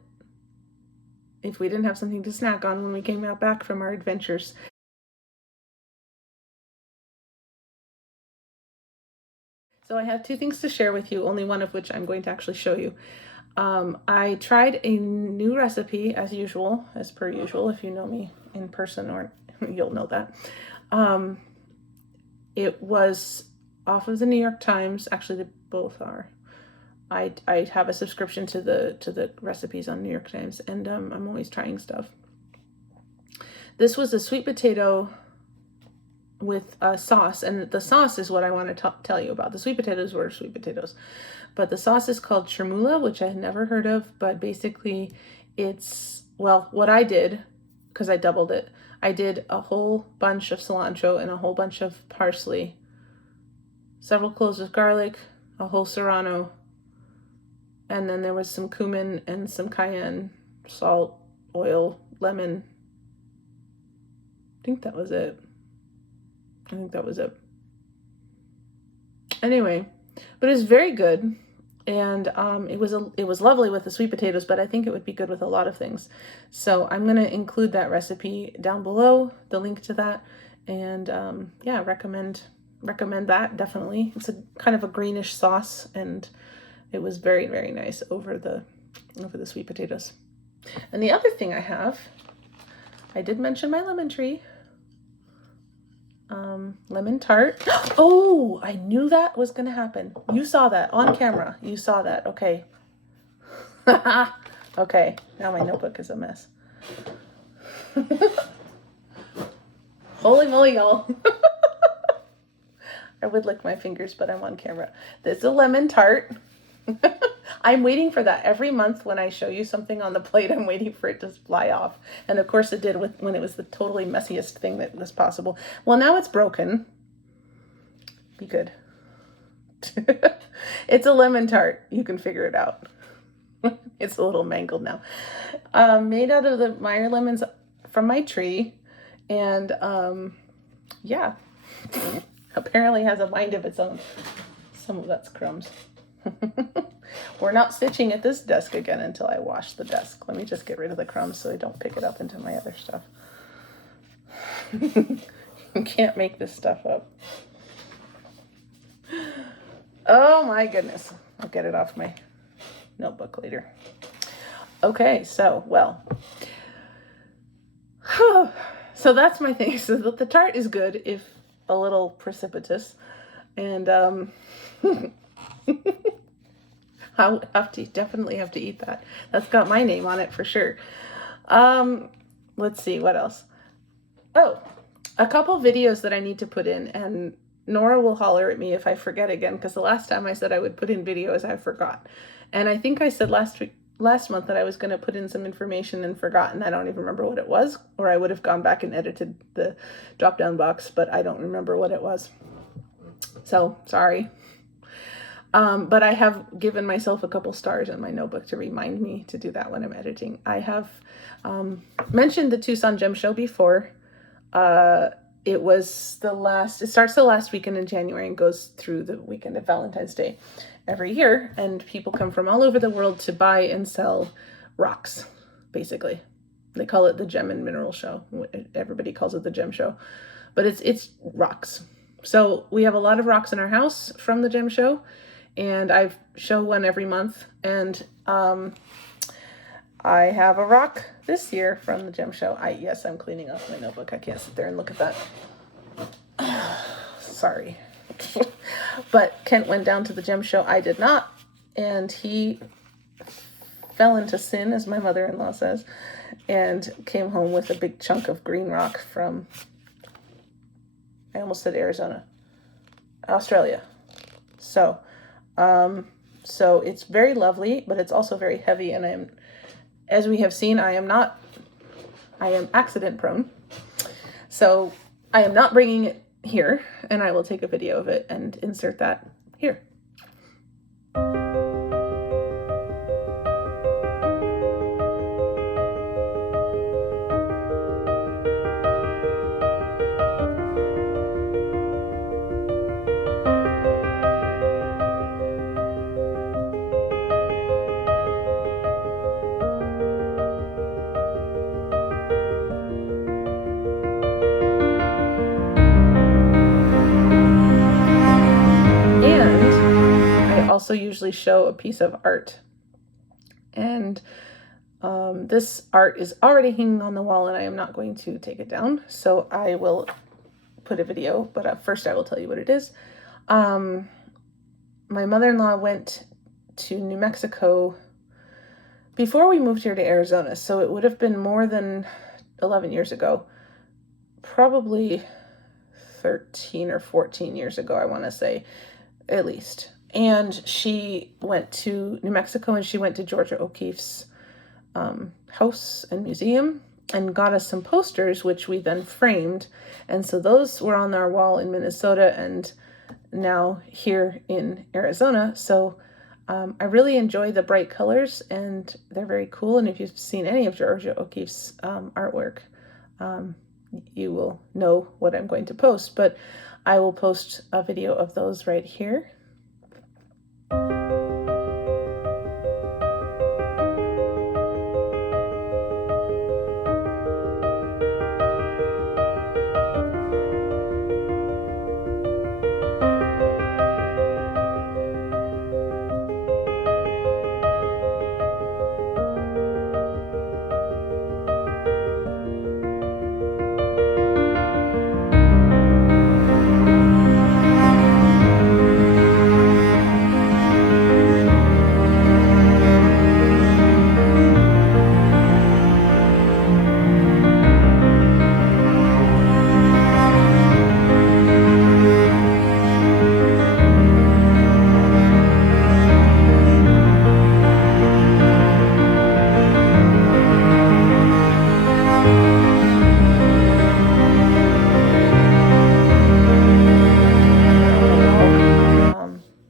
if we didn't have something to snack on when we came out back from our adventures. So I have two things to share with you, only one of which I'm going to actually show you. I tried a new recipe, as usual, as per usual. If you know me in person, or you'll know that. It was off of the New York Times. Actually, they both are. I have a subscription to the recipes on New York Times, and I'm always trying stuff. This was a sweet potato with a sauce, and the sauce is what I want to tell you about. The sweet potatoes were sweet potatoes, but the sauce is called chermoula, which I had never heard of, but basically it's, well, what I did, because I doubled it, I did a whole bunch of cilantro and a whole bunch of parsley, several cloves of garlic, a whole serrano, and then there was some cumin and some cayenne, salt, oil, lemon. I think that was it. Anyway, but it was very good, and it was lovely with the sweet potatoes, but I think it would be good with a lot of things. So I'm going to include that recipe down below, the link to that, and yeah, recommend that definitely. It's a kind of a greenish sauce, and it was very, very nice over the sweet potatoes. And the other thing I did mention my lemon tree. Lemon tart. Oh, I knew that was going to happen. You saw that on camera. You saw that. Okay. Okay. Now my notebook is a mess. Holy moly, y'all. I would lick my fingers, but I'm on camera. This is a lemon tart. I'm waiting for that every month. When I show you something on the plate, I'm waiting for it to fly off. And of course it did when it was the totally messiest thing that was possible. Well, now it's broken. Be good. It's a lemon tart. You can figure it out. It's a little mangled now. Made out of the MIYA lemons from my tree. And yeah, apparently has a mind of its own. Some of that's crumbs. We're not stitching at this desk again until I wash the desk. Let me just get rid of the crumbs so I don't pick it up into my other stuff. You can't make this stuff up. Oh my goodness. I'll get it off my notebook later. Okay, so, well. So that's my thing. So the tart is good, if a little precipitous. And I'll definitely have to eat that. That's got my name on it for sure. Let's see, what else? Oh, a couple videos that I need to put in, and Nora will holler at me if I forget again, because the last time I said I would put in videos, I forgot. And I think I said last month that I was going to put in some information and forgot, and I don't even remember what it was, or I would have gone back and edited the drop-down box, but I don't remember what it was. So, sorry. But I have given myself a couple stars in my notebook to remind me to do that when I'm editing. I have mentioned the Tucson Gem Show before. It starts the last weekend in January and goes through the weekend of Valentine's Day every year. And people come from all over the world to buy and sell rocks, basically. They call it the Gem and Mineral Show. Everybody calls it the Gem Show. But it's rocks. So we have a lot of rocks in our house from the Gem Show. And I show one every month, and I have a rock this year from the Gem Show. Yes, I'm cleaning off my notebook. I can't sit there and look at that. Sorry. But Kent went down to the Gem Show. I did not, and he fell into sin, as my mother-in-law says, and came home with a big chunk of green rock from, I almost said Arizona. Australia. So, so it's very lovely, but it's also very heavy, and as we have seen, I am accident prone. So I am not bringing it here, and I will take a video of it and insert that here. Also usually show a piece of art, and this art is already hanging on the wall, and I am not going to take it down, so I will put a video, but first I will tell you what it is. My mother-in-law went to New Mexico before we moved here to Arizona, so it would have been more than 11 years ago, probably 13 or 14 years ago, I want to say, at least. And she went to New Mexico, and she went to Georgia O'Keeffe's house and museum and got us some posters, which we then framed. And so those were on our wall in Minnesota and now here in Arizona. So I really enjoy the bright colors, and they're very cool. And if you've seen any of Georgia O'Keeffe's artwork, you will know what I'm going to post. But I will post a video of those right here.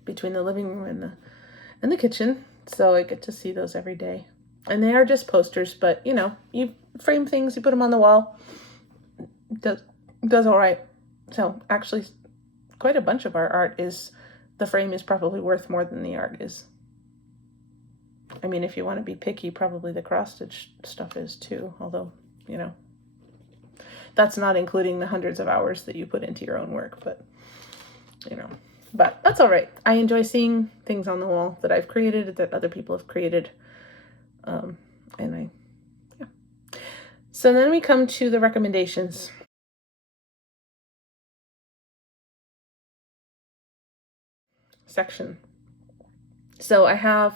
Between the living room and the kitchen, so I get to see those every day. And they are just posters, but you know, you frame things, you put them on the wall, does all right. So actually, quite a bunch of our art the frame is probably worth more than the art is. I mean, if you want to be picky, probably the cross-stitch stuff is too, although, you know, that's not including the hundreds of hours that you put into your own work, but you know. But that's all right. I enjoy seeing things on the wall that I've created, that other people have created. Yeah. So then we come to the recommendations. Section. So I have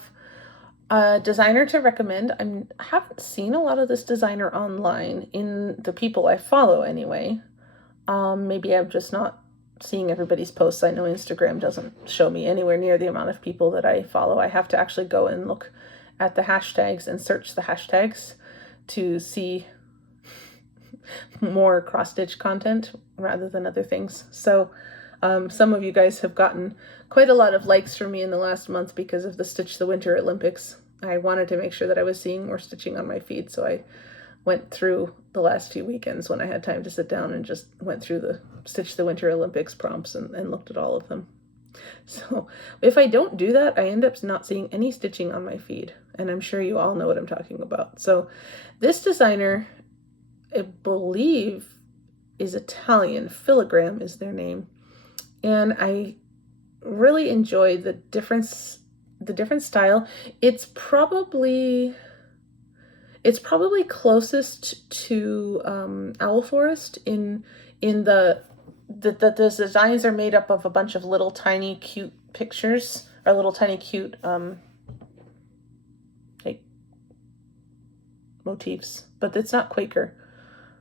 a designer to recommend. I haven't seen a lot of this designer online in the people I follow anyway. Maybe I'm just not seeing everybody's posts. I know Instagram doesn't show me anywhere near the amount of people that I follow. I have to actually go and look at the hashtags and search the hashtags to see more cross-stitch content rather than other things. So some of you guys have gotten quite a lot of likes from me in the last month because of the Stitch the Winter Olympics. I wanted to make sure that I was seeing more stitching on my feed, so I went through the last few weekends when I had time to sit down and just went through the Stitch the Winter Olympics prompts and looked at all of them. So if I don't do that, I end up not seeing any stitching on my feed, and I'm sure you all know what I'm talking about. So this designer, I believe, is Italian. Filigram is their name, and I really enjoy the different style. It's probably closest to Owl Forest in the designs are made up of a bunch of little tiny cute pictures, or little tiny cute like motifs, but it's not Quaker.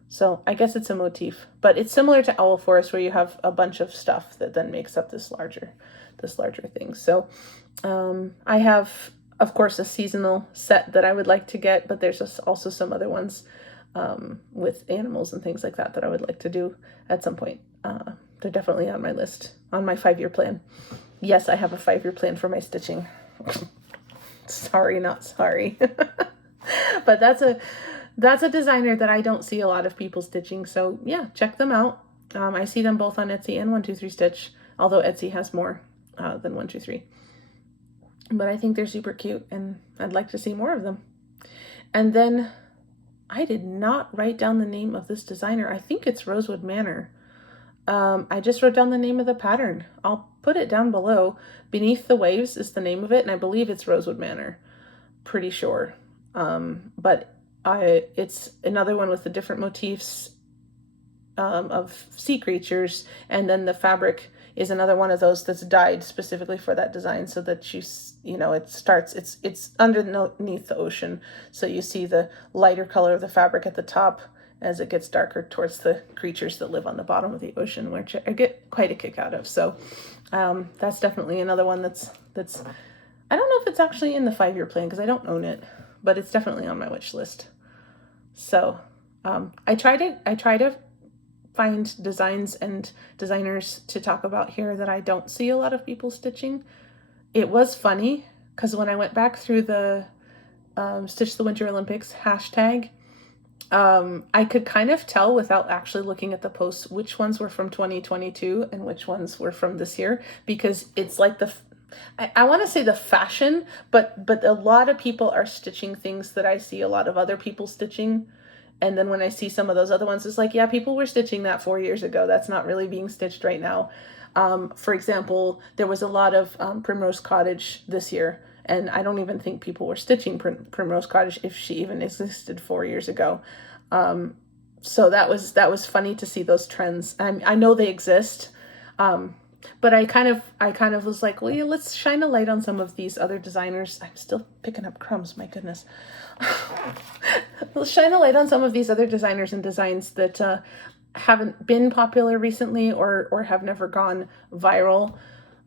So I guess it's a motif, but it's similar to Owl Forest where you have a bunch of stuff that then makes up this larger thing. So I have, of course, a seasonal set that I would like to get, but there's also some other ones with animals and things like that I would like to do at some point. They're definitely on my list, on my 5-year plan. Yes, I have a 5-year plan for my stitching. Sorry, not sorry. But that's a designer that I don't see a lot of people stitching. So yeah, check them out. I see them both on Etsy and 123 Stitch, although Etsy has more than 123. But I think they're super cute and I'd like to see more of them. And then I did not write down the name of this designer. I think it's Rosewood Manor. I just wrote down the name of the pattern. I'll put it down below. Beneath the Waves is the name of it, and I believe it's Rosewood Manor. Pretty sure. But it's another one with the different motifs of sea creatures, and then the fabric is another one of those that's dyed specifically for that design, so that it's underneath the ocean, so you see the lighter color of the fabric at the top as it gets darker towards the creatures that live on the bottom of the ocean, which I get quite a kick out of. So that's definitely another one that's I don't know if it's actually in the 5-year plan because I don't own it, but it's definitely on my wish list. So I try to find designs and designers to talk about here that I don't see a lot of people stitching. It was funny because when I went back through the Stitch the Winter Olympics hashtag, I could kind of tell without actually looking at the posts which ones were from 2022 and which ones were from this year, because it's like I want to say the fashion, but a lot of people are stitching things that I see a lot of other people stitching. And then when I see some of those other ones, it's like, yeah, people were stitching that 4 years ago. That's not really being stitched right now. For example, there was a lot of Primrose Cottage this year, and I don't even think people were stitching Primrose Cottage if she even existed 4 years ago. So that was funny to see those trends. I know they exist, but I kind of was like, well, yeah, let's shine a light on some of these other designers. I'm still picking up crumbs, my goodness. Let's shine a light on some of these other designers and designs that haven't been popular recently or have never gone viral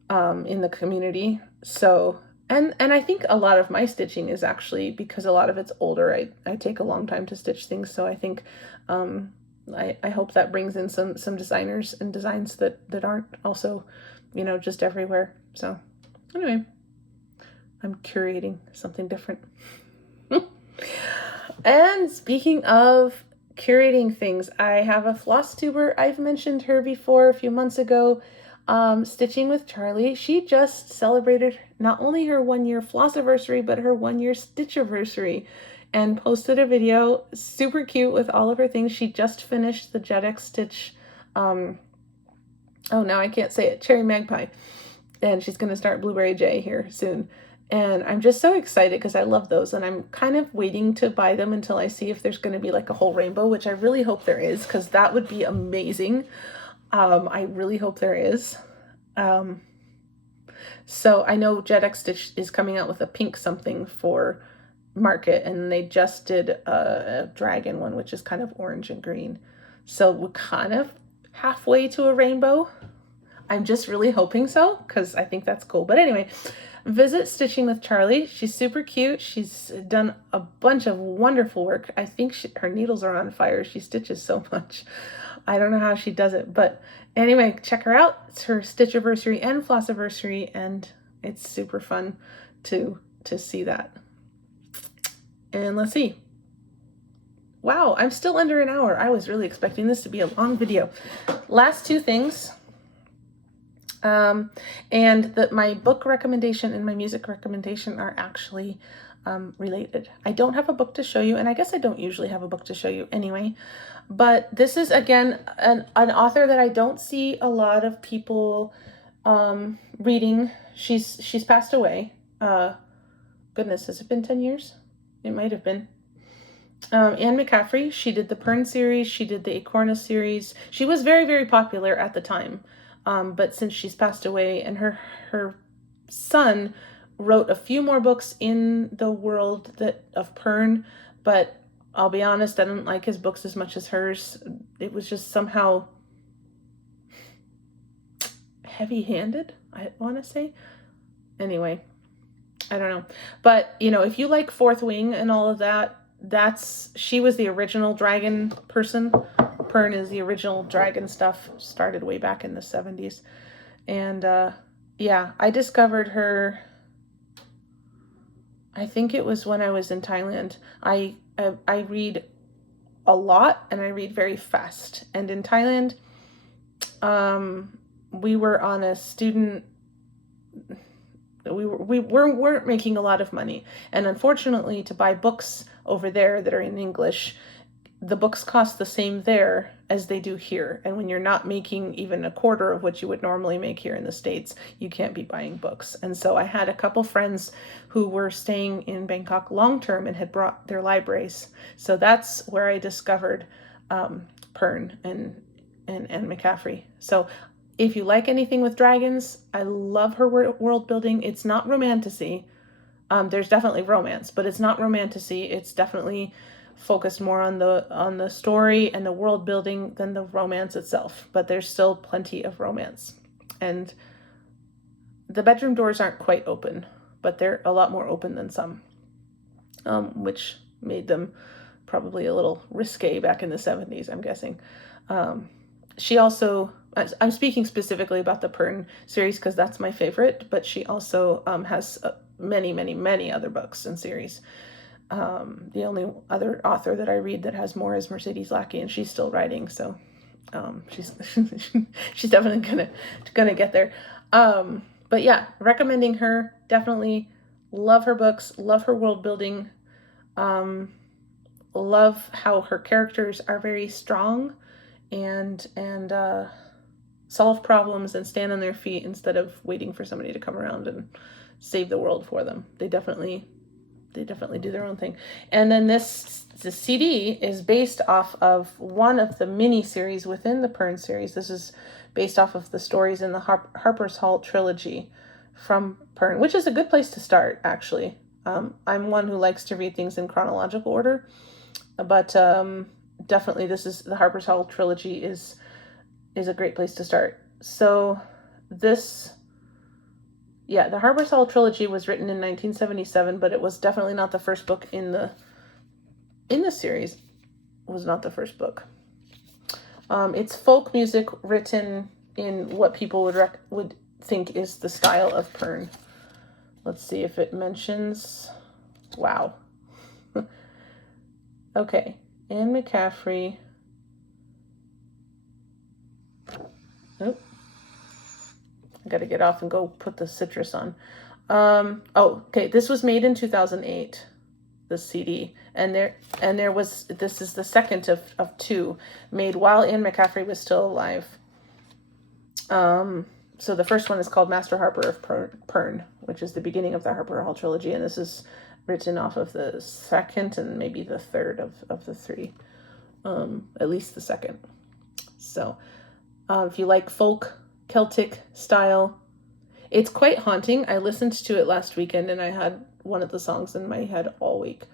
in the community. So, and I think a lot of my stitching is actually because a lot of it's older. I take a long time to stitch things, so I think I hope that brings in some designers and designs that aren't also, just everywhere. So anyway, I'm curating something different. And speaking of curating things, I have a Flosstuber. I've mentioned her before a few months ago. Stitching with Charlie. She just celebrated not only her 1-year Flossiversary, but her 1-year Stitchiversary, and posted a video super cute with all of her things. She just finished the Jetex Stitch, now I can't say it, Cherry Magpie, and she's going to start Blueberry J here soon. And I'm just so excited because I love those, and I'm kind of waiting to buy them until I see if there's going to be like a whole rainbow, which I really hope there is, because that would be amazing. I really hope there is. So I know Jetex Stitch is coming out with a pink something for market, and they just did a dragon one, which is kind of orange and green. So we're kind of halfway to a rainbow. I'm just really hoping so, because I think that's cool. But anyway, visit Stitching with Charlie. She's super cute. She's done a bunch of wonderful work. I think her needles are on fire. She stitches so much. I don't know how she does it. But anyway, check her out. It's her Stitchiversary and Flossiversary, and it's super fun to see that. And let's see. Wow, I'm still under an hour. I was really expecting this to be a long video. Last two things. And my book recommendation and my music recommendation are actually related. I don't have a book to show you, and I guess I don't usually have a book to show you anyway, but this is again an author that I don't see a lot of people reading. She's passed away. Goodness, has it been 10 years? It might have been. Anne McCaffrey. She did the Pern series. She did the Acorna series. She was very, very popular at the time. But since she's passed away, and her son wrote a few more books in the world of Pern, but I'll be honest, I didn't like his books as much as hers. It was just somehow heavy-handed, I want to say. Anyway, I don't know. But, you know, if you like Fourth Wing and all of that, she was the original dragon person. Pern is the original dragon stuff, started way back in the 70s. And, yeah, I discovered her, I think it was when I was in Thailand. I read a lot, and I read very fast. And in Thailand, we were on a student, we weren't making a lot of money. And unfortunately, to buy books over there that are in English, the books cost the same there as they do here. And when you're not making even a quarter of what you would normally make here in the States, you can't be buying books. And so I had a couple friends who were staying in Bangkok long-term and had brought their libraries. So that's where I discovered Pern and McCaffrey. So if you like anything with dragons, I love her world building. It's not romantasy. There's definitely romance, but it's not romantasy. It's definitely focused more on the story and the world building than the romance itself. But there's still plenty of romance. And the bedroom doors aren't quite open, but they're a lot more open than some, which made them probably a little risque back in the 70s, I'm guessing. She also, I'm speaking specifically about the Pern series because that's my favorite, but she also has many, many, many other books and series. The only other author that I read that has more is Mercedes Lackey, and she's still writing, so she's she's definitely gonna get there. But yeah, recommending her, definitely. Love her books, love her world building, love how her characters are very strong and solve problems and stand on their feet instead of waiting for somebody to come around and save the world for them. They definitely do their own thing. And then the CD is based off of one of the mini series within the Pern series. This is based off of the stories in the Harper's Hall trilogy from Pern, which is a good place to start, actually. I'm one who likes to read things in chronological order, but definitely the Harper's Hall trilogy is a great place to start. So the Harper's Hall trilogy was written in 1977, but it was definitely not the first book in the series. It was not the first book. It's folk music written in what people would think is the style of Pern. Let's see if it mentions. Wow. Okay, Anne McCaffrey. Oh. I gotta get off and go put the citrus on. Okay, this was made in 2008, the CD, and this is the second of two made while Anne McCaffrey was still alive. So the first one is called Master Harper of Pern, which is the beginning of the Harper Hall trilogy, and this is written off of the second and maybe the third of the three, at least the second. So if you like folk Celtic style, it's quite haunting. I listened to it last weekend and I had one of the songs in my head all week.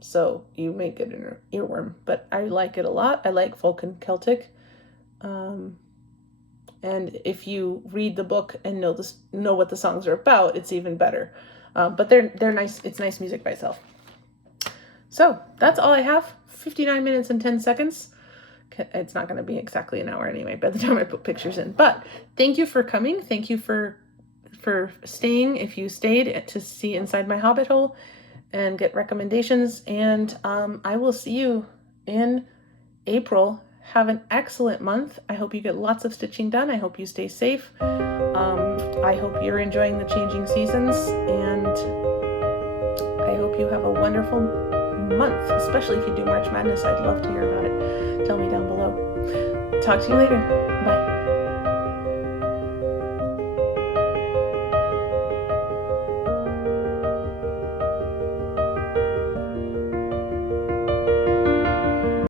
So you may get an earworm, but I like it a lot. I like folk and Celtic. And if you read the book and know what the songs are about, it's even better. But they're nice. It's nice music by itself. So that's all I have. 59 minutes and 10 seconds. It's not going to be exactly an hour anyway by the time I put pictures in. But thank you for coming. Thank you for staying, if you stayed, to see inside my hobbit hole and get recommendations. And I will see you in April. Have an excellent month. I hope you get lots of stitching done. I hope you stay safe. I hope you're enjoying the changing seasons. And I hope you have a wonderful month, especially if you do March Madness. I'd love to hear about it. Tell me down below. Talk to you later. Bye.